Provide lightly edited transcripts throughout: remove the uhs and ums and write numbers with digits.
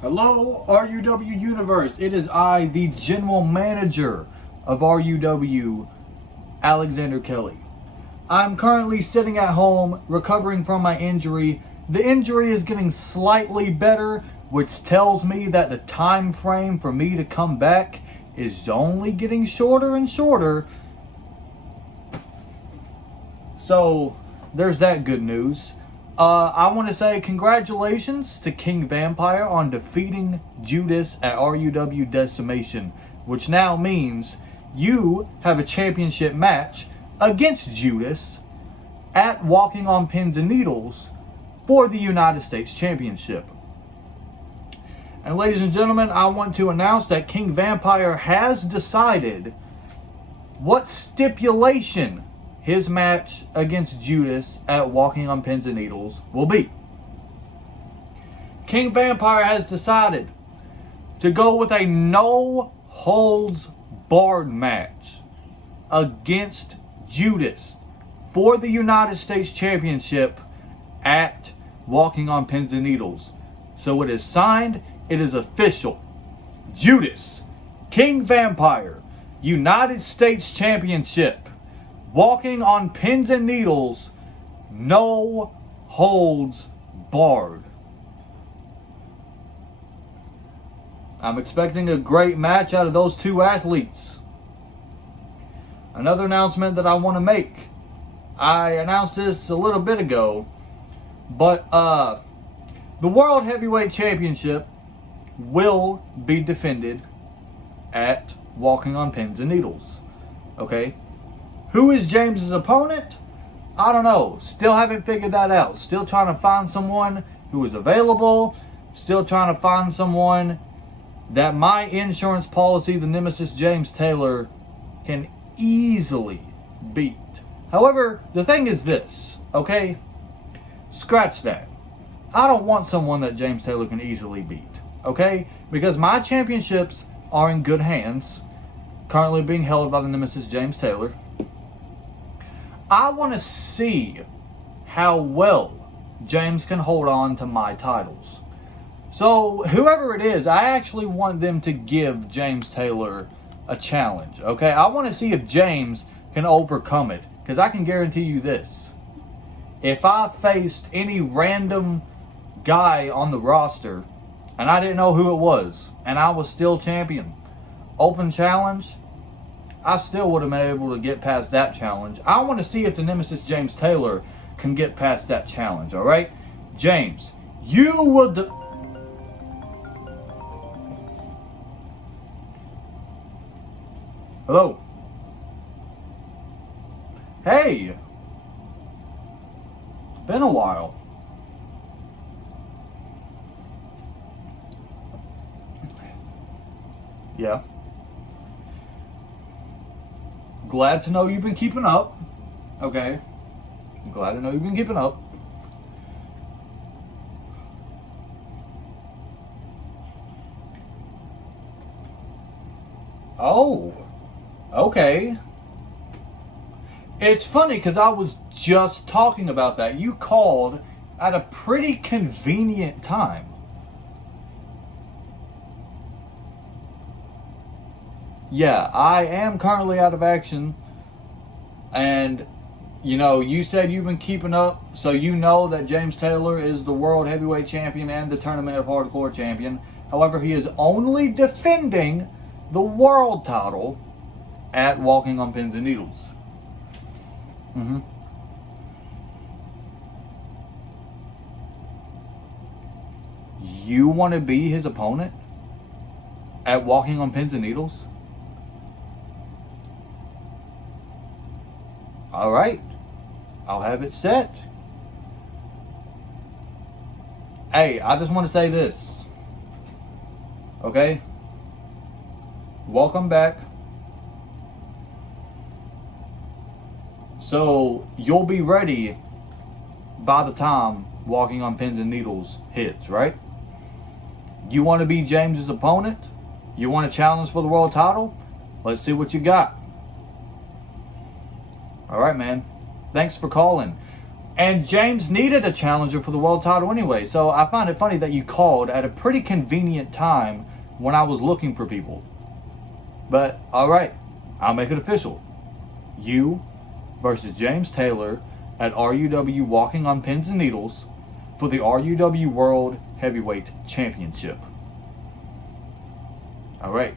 Hello, RUW Universe. It is I, the General Manager of RUW, Alexander Kelly. I'm currently sitting at home recovering from my injury. The injury is getting slightly better, which tells me that the time frame for me to come back is only getting shorter and shorter. So there's that good news. I want to say congratulations to King Vampire on defeating Judas at RUW Decimation, which now means you have a championship match against Judas at Walking on Pins and Needles for the United States Championship. And ladies and gentlemen, I want to announce that King Vampire has decided what stipulation his match against Judas at Walking on Pins and Needles will be. King Vampire has decided to go with a no-holds-barred match against Judas for the United States Championship at Walking on Pins and Needles. So it is signed, it is official. Judas, King Vampire, United States Championship. Walking on Pins and Needles, no holds barred. I'm expecting a great match out of those two athletes. Another announcement that I want to make. I announced this a little bit ago, but the World Heavyweight Championship will be defended at Walking on Pins and Needles. Okay? Who is James's opponent? I don't know. Still haven't figured that out. Still trying to find someone who is available. Still trying to find someone that my insurance policy, the Nemesis James Taylor, can easily beat. However, the thing is this, okay? Scratch that. I don't want someone that James Taylor can easily beat, okay? Because my championships are in good hands, currently being held by the Nemesis James Taylor. I want to see how well James can hold on to my titles. So whoever it is, I actually want them to give James Taylor a challenge. Okay, I want to see if James can overcome it. Because I can guarantee you this. If I faced any random guy on the roster and I didn't know who it was and I was still champion, open challenge, I still would have been able to get past that challenge. I want to see if the Nemesis James Taylor can get past that challenge, all right? James, you will... Hello? Hey! It's been a while. Yeah. Glad to know you've been keeping up. Okay. I'm glad to know you've been keeping up. Oh. Okay. It's funny because I was just talking about that. You called at a pretty convenient time. Yeah, I am currently out of action, and you know, you said you've been keeping up, so you know that James Taylor is the World Heavyweight Champion and the Tournament of Hardcore Champion. However, he is only defending the world title at Walking on Pins and Needles. You want to be his opponent at Walking on Pins and Needles? All right, I'll have it set. Hey, I just want to say this, okay? Welcome back. So you'll be ready by the time Walking on Pins and Needles hits, right? You want to be James's opponent? You want to challenge for the world title? Let's see what you got. All right, man. Thanks for calling. And James needed a challenger for the world title anyway. So I find it funny that you called at a pretty convenient time when I was looking for people. But, alright, I'll make it official. You versus James Taylor at RUW Walking on Pins and Needles for the RUW World Heavyweight Championship. Alright.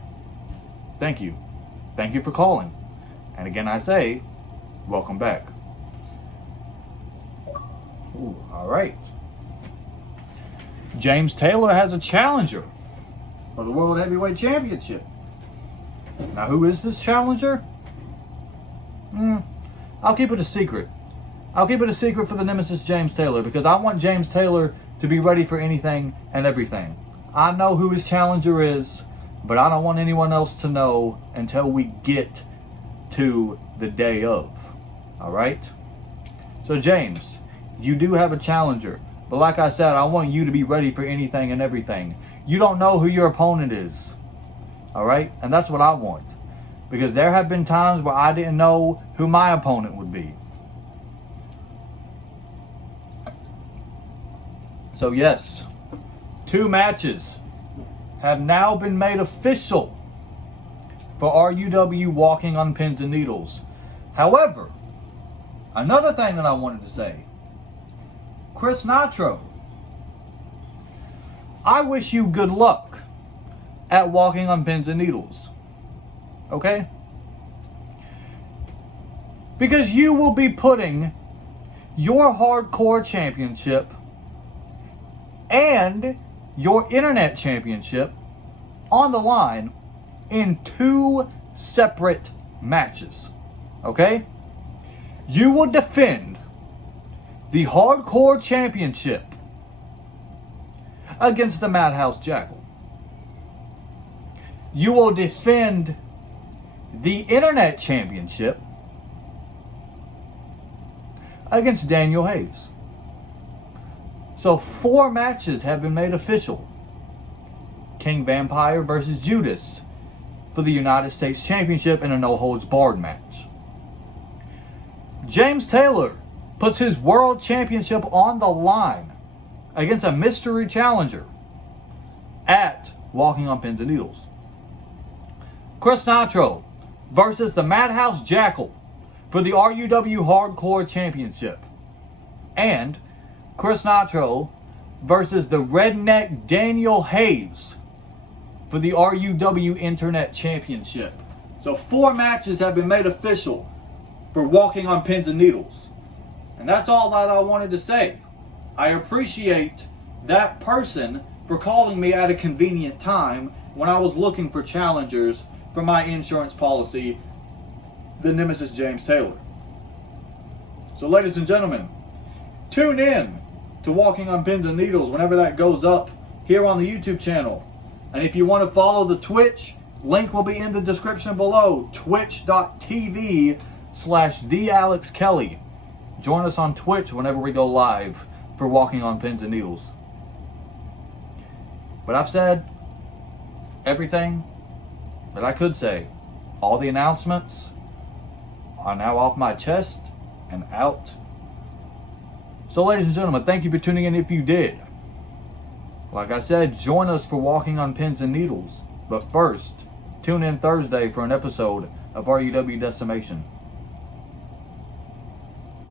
Thank you. Thank you for calling. And again I say, welcome back. Ooh, alright. James Taylor has a challenger for the World Heavyweight Championship. Now who is this challenger? I'll keep it a secret. I'll keep it a secret for the nemesis James Taylor, because I want James Taylor to be ready for anything and everything. I know who his challenger is, but I don't want anyone else to know until we get to the day of. Alright? So James, you do have a challenger. But like I said, I want you to be ready for anything and everything. You don't know who your opponent is. Alright? And that's what I want. Because there have been times where I didn't know who my opponent would be. So yes, 2 matches have now been made official for RUW Walking on Pins and Needles. However, another thing that I wanted to say, Chris Nitro, I wish you good luck at Walking on Pins and Needles. Okay? Because you will be putting your hardcore championship and your internet championship on the line in 2 separate matches. Okay? You will defend the hardcore championship against the Madhouse Jackal. You will defend the internet championship against Daniel Hayes. So 4 matches have been made official. King Vampire versus Judas for the United States Championship in a no-holds-barred match. James Taylor puts his World Championship on the line against a mystery challenger at Walking on Pins and Needles. Chris Nitro versus the Madhouse Jackal for the RUW Hardcore Championship. And Chris Nitro versus the Redneck Daniel Hayes for the RUW Internet Championship. So 4 matches have been made official for Walking on Pins and Needles. And that's all that I wanted to say. I appreciate that person for calling me at a convenient time when I was looking for challengers for my insurance policy, the nemesis James Taylor. So ladies and gentlemen, tune in to Walking on Pins and Needles whenever that goes up here on the YouTube channel. And if you want to follow the Twitch, link will be in the description below, twitch.tv/TheAlexKelly. Join us on Twitch whenever we go live for Walking on Pins and Needles. But I've said everything that I could say. All the announcements are now off my chest and out. So ladies and gentlemen, thank you for tuning in if you did. Like I said, join us for Walking on Pins and Needles. But first, tune in Thursday for an episode of RUW Decimation.